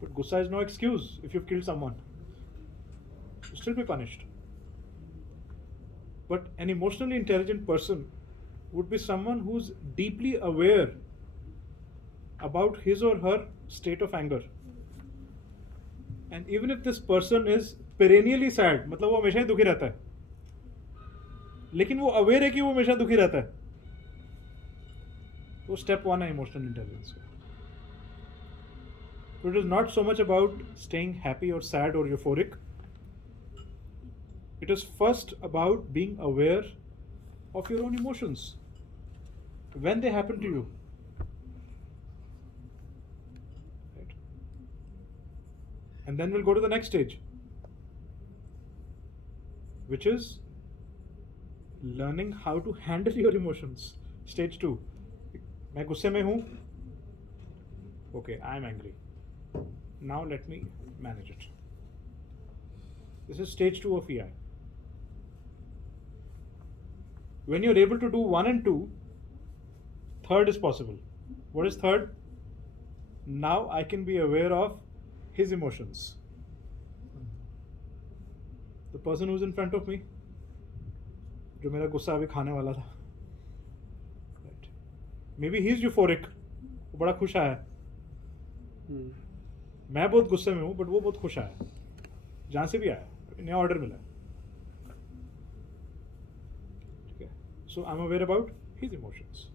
But gussa is no excuse if you've killed someone. You'll still be punished. But an emotionally intelligent person would be someone who's deeply aware about his or her state of anger. And even if this person is perennially sad, मतलब वो हमेशा ही दुखी रहता है, लेकिन वो aware है कि वो हमेशा दुखी रहता है, वो स्टेप 1 है इमोशनल इंटेलिजेंस का. So it is not so much about staying happy or sad or euphoric. It is first about being aware of your own emotions when they happen to you. Right? And then we'll go to the next stage, which is learning how to handle your emotions. Stage 2. मैं गुस्से में हूँ. Okay, I am angry. Now let me manage it. This is stage 2 of EI. When you're able to do 1 and 2, third is possible. What is third? Now I can be aware of his emotions. The person who's in front of me, जो मेरा गुस्सा अभी खाने वाला था, right? Maybe he's euphoric, वो बड़ा खुश आया है. मैं बहुत गुस्से में हूँ, बट वो बहुत खुश आया है, जहाँ से भी आया, नया ऑर्डर मिला है. ठीक है. So I'm aware about his emotions,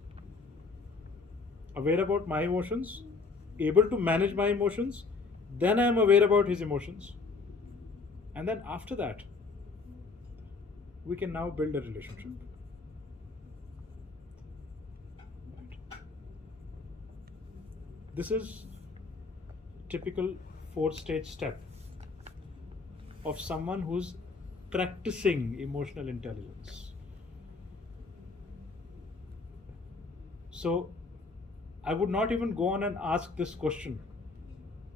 aware about my emotions, able to manage my emotions. Then I am aware about his emotions, and then after that, we can now build a relationship. Right. This is typical 4-stage step of someone who's practicing emotional intelligence. So I would not even go on and ask this question,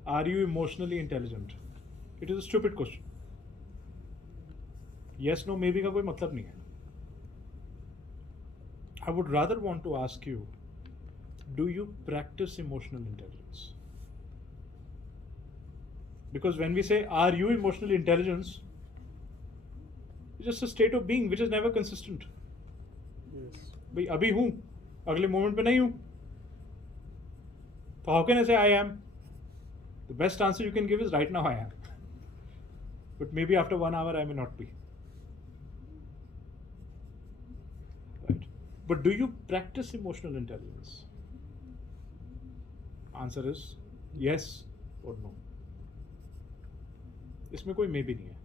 are you emotionally intelligent? It is a stupid question. Yes, no, maybe का कोई मतलब नहीं है. I would rather want to ask you, do you practice emotional intelligence? Because when we say, are you emotionally intelligent, it's just a state of being which is never consistent. Yes. भाई अभी हूँ, अगले moment पे नहीं हूँ. So how can I say I am? The best answer you can give is right now I am. But maybe after 1 hour I may not be. Right? But do you practice emotional intelligence? Answer is yes or no. इसमें कोई मे भी नहीं है.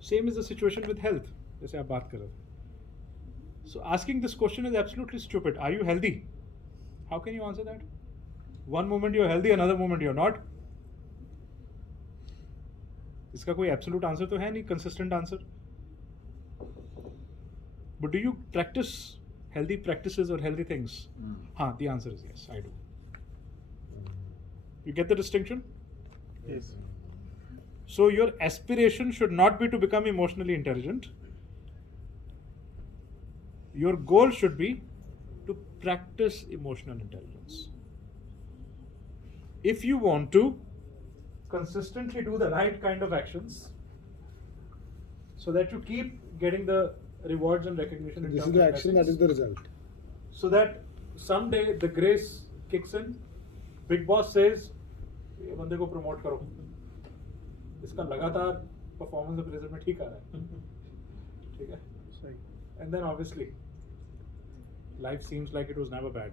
Same is the situation with health, जैसे आप बात कर रहे थे. So asking this question is absolutely stupid. Are you healthy? How can you answer that? One moment you're healthy, another moment you're not. इसका कोई absolute answer तो है नहीं, consistent answer. But do you practice healthy practices or healthy things? हाँ, the answer is yes, I do. You get the distinction? Yes. So your aspiration should not be to become emotionally intelligent. Your goal should be to practice emotional intelligence. If you want to consistently do the right kind of actions so that you keep getting the rewards and recognition. This is the action, that is the result. So that someday the grace kicks in. Big boss says, ये बंदे को promote करो. इसका लगातार performance appraisal में ठीक आ रहा है. ठीक है? Sorry. And then obviously, life seems like it was never bad.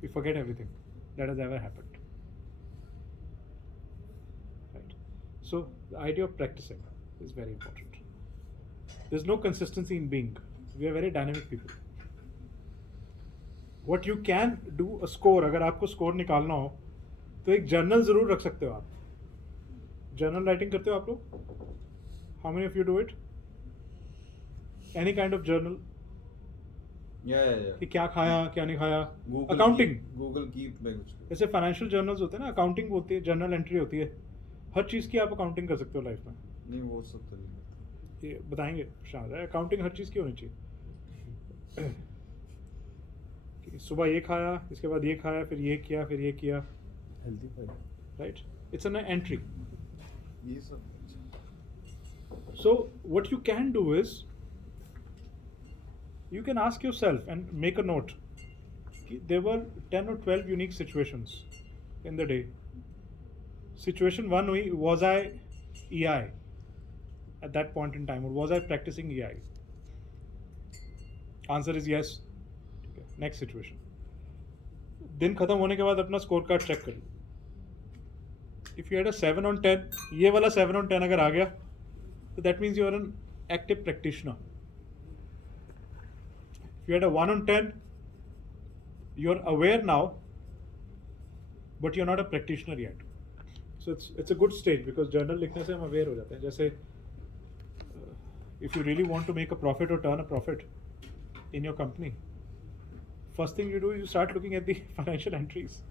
We forget everything that has ever happened. Right? So the idea of practicing is very important. There's no consistency in being. We are very dynamic people. What you can do a score, अगर आपको score निकालना हो तो एक journal जरूर रख सकते हो आप. जर्नल राइटिंग करते हो आप लोग? How many of you do it? Any kind of journal? Yeah. कि क्या खाया क्या नहीं खाया. Google अकाउंटिंग, Google Keep में कुछ. जैसे फाइनेंशियल जर्नल्स होते हैं ना, अकाउंटिंग होती है, जर्नल एंट्री होती है. हर चीज़ की आप अकाउंटिंग कर सकते हो लाइफ में. नहीं वो सब तो नहीं करता. ये बताएंगे शायद. अकाउंटिंग हर चीज़ की होनी चाहिए. कि सुबह ये खाया, इसके बाद ये खाया, फिर ये किया, फिर ये किया, healthy fibre. Right? It's an entry. ये सब So what you can do is you can ask yourself and make a note. There were 10 or 12 unique situations in the day. Situation 1 was I EI at that point in time, or was I practicing EI? Answer is yes. Okay. Next situation. दिन खत्म होने के बाद अपना score card check करो. If you had a 7 on 10, ये वाला 7 on 10 अगर आ गया, so that means you are an active practitioner. If you had a 1 on 10, you're aware now, but you're not a practitioner yet. So it's a good stage because journal लिखने से हम aware हो जाते हैं. जैसे if you really want to make a profit or turn a profit in your company, first thing you do is you start looking at the financial entries.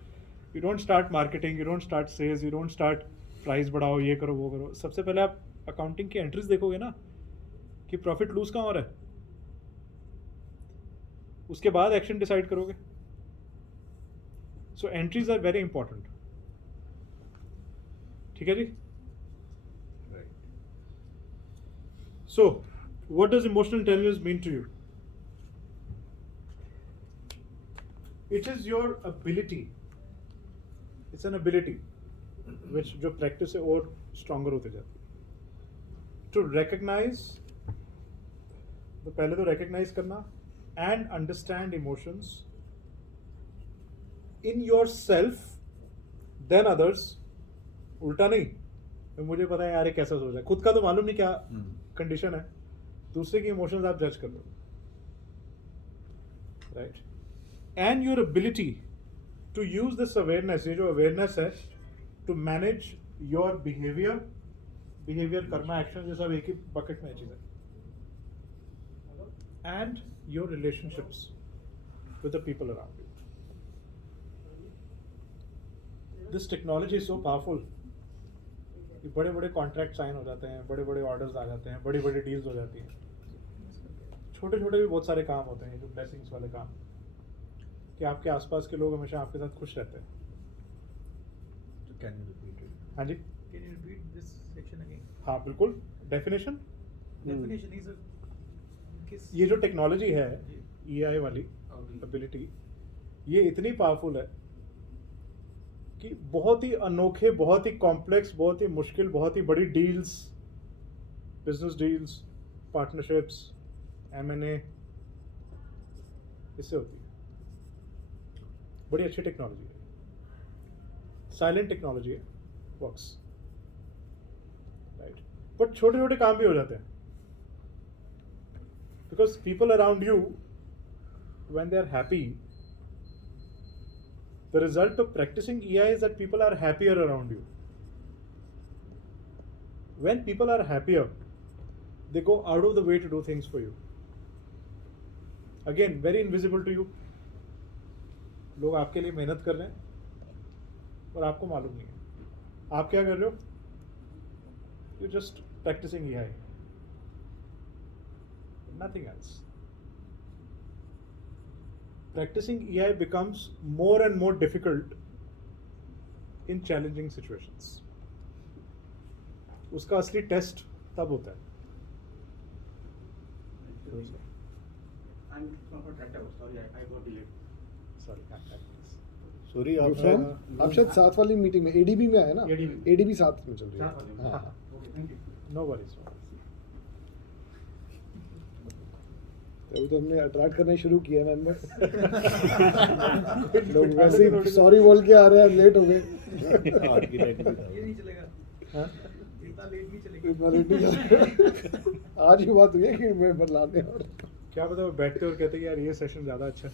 You don't start marketing, you don't start sales, you don't start price बढ़ाओ, ये करो वो करो. सबसे पहले आप accounting की entries देखोगे ना कि प्रॉफिट लूज कहाँ हो रहा है, उसके बाद एक्शन डिसाइड करोगे. So entries are very important. ठीक है जी. right. So what does emotional intelligence mean to you? It is your ability. It's an ability which जो प्रैक्टिस से और स्ट्रॉन्गर होते जाती है. टू रिकग्नाइज, तो पहले तो रिकग्नाइज करना and understand emotions in your self than others. उल्टा नहीं, मुझे पता है यार ये कैसा सोच रहा है, खुद का तो मालूम नहीं क्या कंडीशन है, दूसरे की इमोशंस आप जज कर लो, right? And your ability to use this awareness, ये जो अवेयरनेस है, to manage your behaviour. Karma, action, ये सब एक ही बकेट में चीज है. And your relationships with the people around you. This technology is so powerful. बड़े बड़े कॉन्ट्रैक्ट साइन हो जाते हैं, बड़े बड़े ऑर्डर्स आ जाते हैं, बड़ी बड़ी डील्स हो जाती हैं. छोटे छोटे भी बहुत सारे काम होते हैं, जो ब्लेसिंग्स वाले काम, कि आपके आसपास के लोग हमेशा आपके साथ खुश रहते हैं. Can you repeat it? हाँ जी. Can you repeat this section again? हाँ बिल्कुल. डेफिनेशन, Definition is a किस ये जो टेक्नोलॉजी है जी. EI वाली एबिलिटी, ये इतनी पावरफुल है कि बहुत ही अनोखे, बहुत ही कॉम्प्लेक्स, बहुत ही मुश्किल, बहुत ही बड़ी deals, business deals, partnerships, M&A, इससे होती है. बड़ी अच्छी टेक्नोलॉजी है, साइलेंट टेक्नोलॉजी है, वर्क्स, राइट? बट छोटे छोटे काम भी हो जाते हैं, because people around you, when they are happy, the result of practicing EI is that people are happier around you. When people are happier, they go out of the way to do things for you. Again, very invisible to you. लोग आपके लिए मेहनत कर रहे हैं और आपको मालूम नहीं है. आप क्या कर रहे हो? You're just practicing EI. Nothing else. Practicing EI becomes more and more difficult in challenging situations. उसका असली टेस्ट तब होता है. I'm from a tractor. Sorry, I got delayed. Sorry, You आप from? आप शायद साथ वाली मीटिंग में ADB में आए ना? ADB. ADB साथ में चल रही साथ वाली में. है. हाँ. Okay, thank you. No worries. अभी तो हमने अट्रैक्ट करना शुरू किया ना अंदर. लोग वैसे ही सॉरी बोल के आ रहे हैं, लेट हो गए. ये नहीं चलेगा. हाँ? इतना लेट नहीं चलेगा. इतना लेट नहीं चलेगा. आज ही बात हुई है कि मैं बदलाने और क्या पता वो बैठते और कहते कि यार ये सेशन ज़्यादा अच्छा है.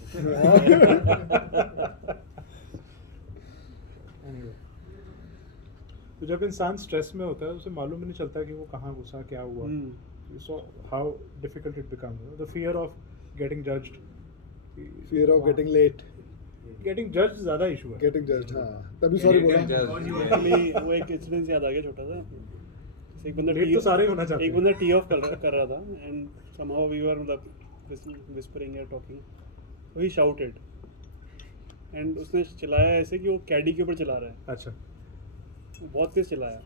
Anyway. तो जब इंसान स्ट्रेस में होता है उसे मालूम ही नहीं चलता कि वो कहाँ घुसा, क्या हुआ. You saw how difficult it becomes. The fear of getting judged. fear of getting late, Getting judged ज़्यादा इशू है. getting judged. हाँ, तभी सॉरी Getting बोला. judged. और you Yeah. एक्चुअली वो एक इंसिडेंस याद आ गया छोटा सा. एक बंदा Late तो सारे ही होना चाहते एक हैं. बंदा टी ऑफ कर रहा था एंड समहाउ वी वर मतलब whispering or talking, so he shouted and उसने चलाया ऐसे कि वो कैडी के ऊपर चला रहा है, अच्छा वो बहुत तेज चलाया,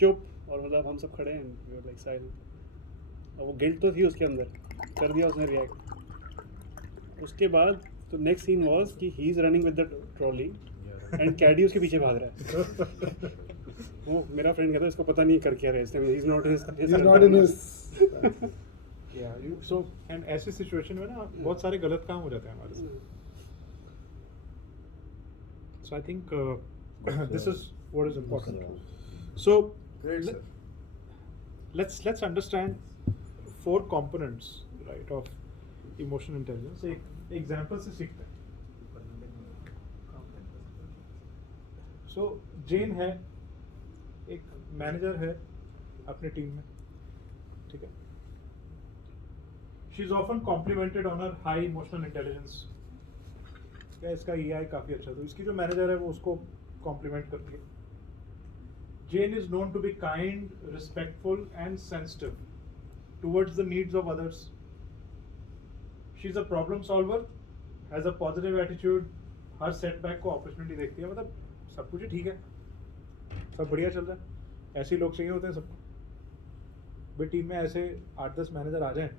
चुप, और मतलब हम सब खड़े हैं लाइक साइलेंट, और वो गिल्ट तो थी उसके अंदर, कर दिया उसने रिएक्ट। उसके बाद तो नेक्स्ट सीन वाज कि he is running with the trolley and caddie उसके पीछे भाग रहा है। वो मेरा फ्रेंड कहता है इसको पता नहीं कर क्या रहा है, इसने he is not in his या सो एंड ऐसी सिचुएशन में ना बहुत सारे गलत काम हो जाते हैं हमारे से। So I think this is what is important. So Great, sir. let's understand four components, right, of emotional intelligence. एक एग्जांपल से सीखते हैं। सो जेन है, एक मैनेजर है अपने टीम में, ठीक है। She is often complimented on her high emotional intelligence. क्या इसका ईआई काफ़ी अच्छा, तो इसकी जो मैनेजर है वो उसको कॉम्प्लीमेंट करती है। Jane is known to be kind, respectful, and sensitive towards the needs of others. She's a problem solver, has a positive attitude, her setback को opportunity देखती है, मतलब सब कुछ ही ठीक है, सब बढ़िया चल रहा है, ऐसे ही लोग चाहिए होते हैं सबको। भाई टीम में ऐसे 8-10 मैनेजर आ जाएं,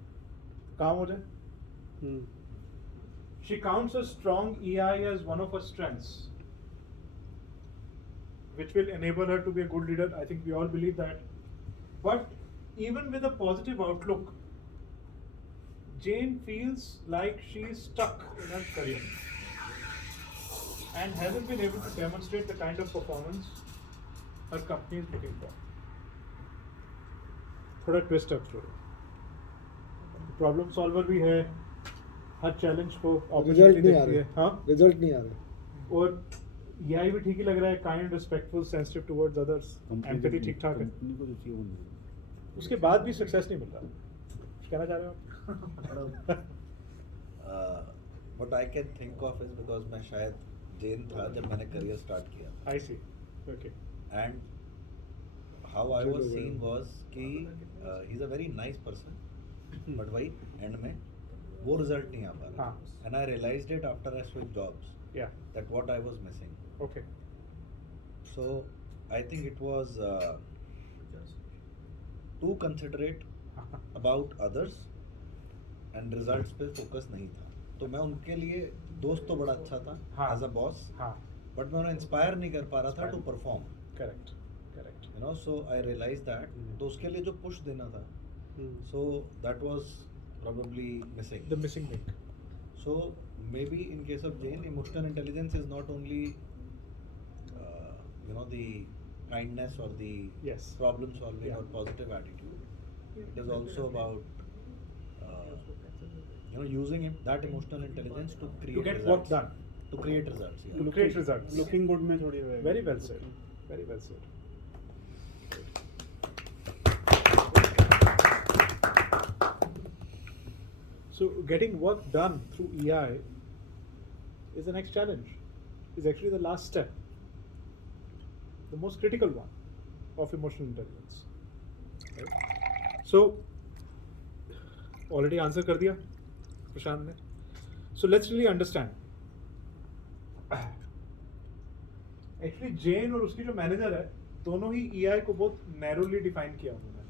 काम हो जाए। She counts a strong EI as one of her strengths, which will enable her to be a good leader. I think we all believe that. But even with a positive outlook, Jane feels like she is stuck in her career and hasn't been able to demonstrate the kind of performance her company is looking for. थोड़ा twist up story. Problem solver भी है, हर challenge को result opportunity नहीं आ देखती है, रहे, हाँ, result नहीं आ रहे। और EI भी ठीक ही लग रहा है, kind, respectful, sensitive towards others, empathy ठीक ठाक है, उसके बाद भी सक्सेस नहीं मिल रहा। कुछ कहना चाह रहे हो आप? What I can think of is because मैं शायद जेन था जब मैंने करियर स्टार्ट किया, I see. Okay. and how I was seen was कि he is a very nice person, but वही एंड में वो रिजल्ट नहीं आ पा रहा, हाँ. and I realized it after I switched jobs Yeah. that what I was missing. Okay. So I think it was too considerate about others and results पे focus नहीं था। तो मैं उनके लिए दोस्त तो बड़ा अच्छा था हाँ. एज अ बॉस, हाँ. बट मैं उन्हें इंस्पायर नहीं कर पा रहा था to perform, Correct. Correct. You know. So I realise that, तो उसके लिए जो पुश देना था, so that was probably missing. The missing link. So maybe in case of Jane, emotional intelligence is not only the kindness or the Yes. problem solving Yeah. or positive attitude. It is also about using that emotional intelligence to create To get results. work done. To create results. Yeah. To create results. Looking good में थोड़ी Very well said. Very well said. So getting work done through EI is the next challenge. Is actually the last step, the most critical one of emotional intelligence. Right? So already answer कर दिया प्रशांत ने. So let's really understand. Actually जेन और उसकी जो manager है, दोनों ही EI को बहुत नैरोली डिफाइन किया उन्होंने.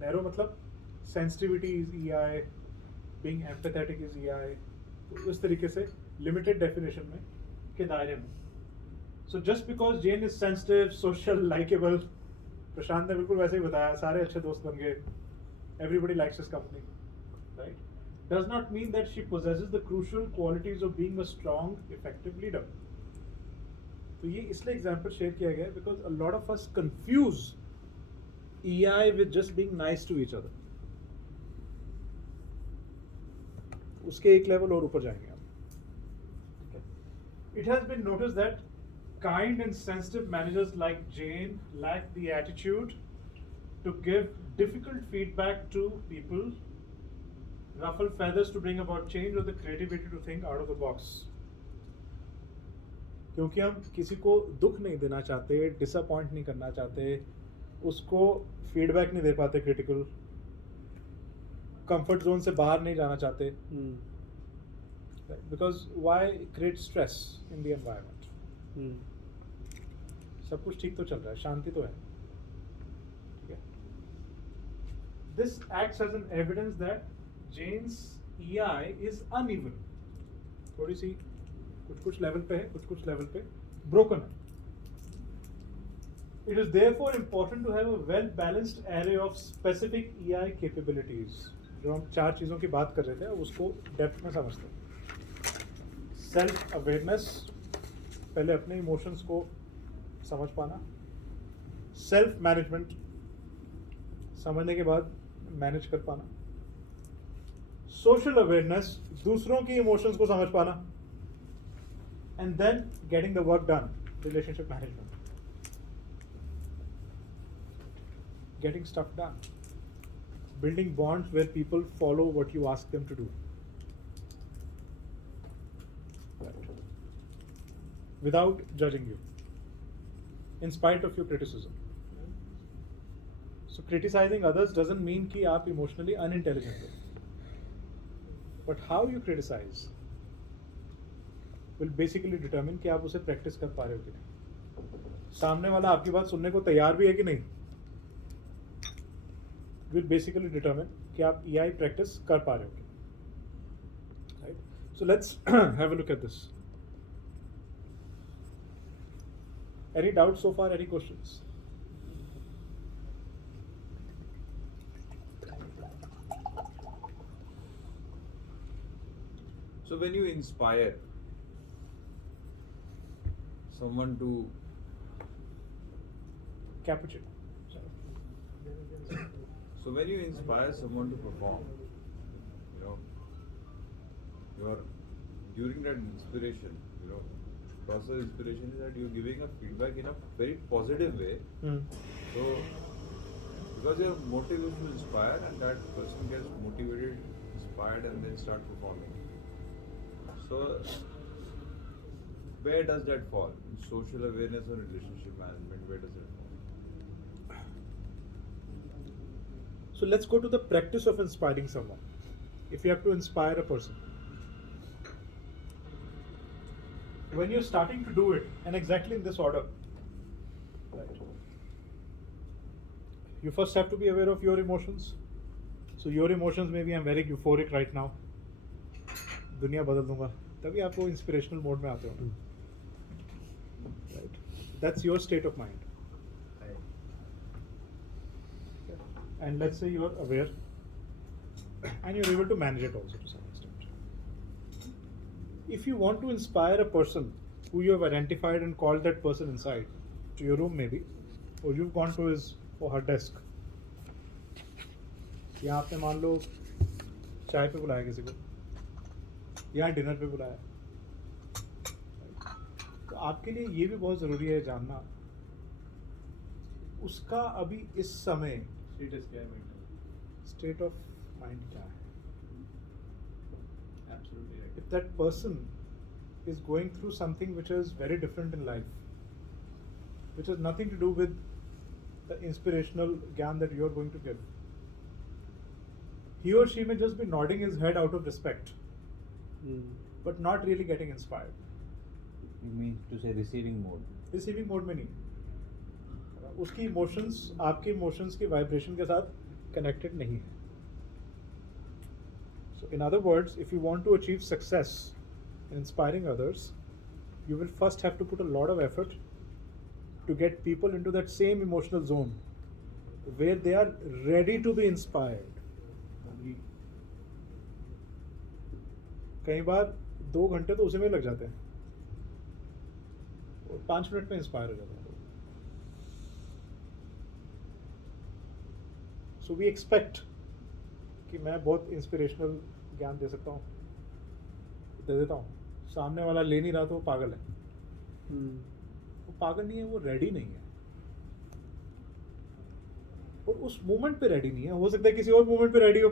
नैरो मतलब sensitivity is EI, being empathetic is EI. तो इस तरीके से लिमिटेड डेफिनेशन में के दायरे में. So just because Jane is sensitive, social, likable, प्रशांत ने बिल्कुल वैसे ही बताया, सारे अच्छे दोस्त बन गए, everybody likes his company, right? Does not mean that she possesses the crucial qualities of being a strong, effective leader. तो ये इसलिए एग्जाम्पल शेयर किया गया because a lot of us confuse EI with just being nice to each other. उसके एक level और ऊपर जाएंगे हम. It has been noticed that kind and sensitive managers like Jane lack the attitude to give difficult feedback to people, ruffle feathers to bring about change, or the creativity to think out of the box. क्योंकि हम किसी को दुख नहीं देना चाहते, disappoint नहीं करना चाहते, उसको फीडबैक नहीं दे पाते क्रिटिकल, कंफर्ट जोन से बाहर नहीं जाना चाहते, Right? Because why create stress in the environment? सब कुछ ठीक तो चल रहा है, शांति तो है, ठीक है? This acts as an evidence that Jane's EI is uneven. थोड़ी सी कुछ लेवल पे है, कुछ लेवल पे broken है. It is therefore important to have a well-balanced array of specific EI capabilities. जो हम 4 चीज़ों की बात कर रहे थे, उसको डेप्थ में समझते हैं. सेल्फ अवेयरनेस, पहले अपने इमोशंस को समझ पाना. सेल्फ मैनेजमेंट, समझने के बाद मैनेज कर पाना. सोशल अवेयरनेस, दूसरों की इमोशंस को समझ पाना. And then getting the work done, relationship management. Getting stuff done, building bonds where people follow what you ask them to do, right. Without judging you, in spite of your criticism. So criticizing others doesn't mean कि आप emotionally unintelligent हो, but how you criticize will basically determine कि आप उसे practice कर पा रहे हो कि नहीं. सामने वाला आपकी बात सुनने को तैयार भी है कि नहीं, will basically determine कि आप EI practice कर पा रहे हो. Right? So let's have a look at this. Any doubts so far? Any questions? So when you inspire someone to Cappuccino. So when you inspire someone to perform, you're during that inspiration, process of inspiration is that you're giving a feedback in a very positive way. So because your motive is to inspire, and that person gets motivated, inspired, and then start performing. So where does that fall? In social awareness or relationship management, where does that fall? So let's go to the practice of inspiring someone. If you have to inspire a person, when you're starting to do it, and exactly in this order, right? You first have to be aware of your emotions. So your emotions, maybe I'm very euphoric right now. दुनिया बदल दूंगा, तभी आप वो inspirational mode में आते हो. Right? That's your state of mind. And let's say you are aware and you're able to manage it also to some extent. If you want to inspire a person who you have identified and called that person inside to your room maybe, or you've gone to his or her desk, या आपने मान लो चाय पे बुलाया किसी को या dinner पे बुलाया, तो आपके लिए ये भी बहुत ज़रूरी है जानना उसका अभी इस समय स्टेटस क्या है मेंटल, स्टेट ऑफ माइंड क्या है. Absolutely right. If that person is going through something which is very different in life, which has nothing to do with the inspirational gyan that you are going to give, he or she may just be nodding his head out of respect, but not really getting inspired. You mean to say receiving mode? Receiving mode में नहीं, उसकी emotions आपके emotions की vibration के साथ connected नहीं है. So in other words, if you want to achieve success in inspiring others, you will first have to put a lot of effort to get people into that same emotional zone where they are ready to be inspired. कई बार 2 घंटे तो उसी में लग जाते हैं और 5 minute में इंस्पायर हो जाते हैं. So we expect कि मैं बहुत इंस्पिरेशनल ज्ञान दे सकता हूँ, दे देता हूँ, सामने वाला ले नहीं रहा तो वो पागल है. वो पागल नहीं है, वो रेडी नहीं है, और उस मोमेंट पे रेडी नहीं है. हो सकता है किसी और मोमेंट पे रेडी हो,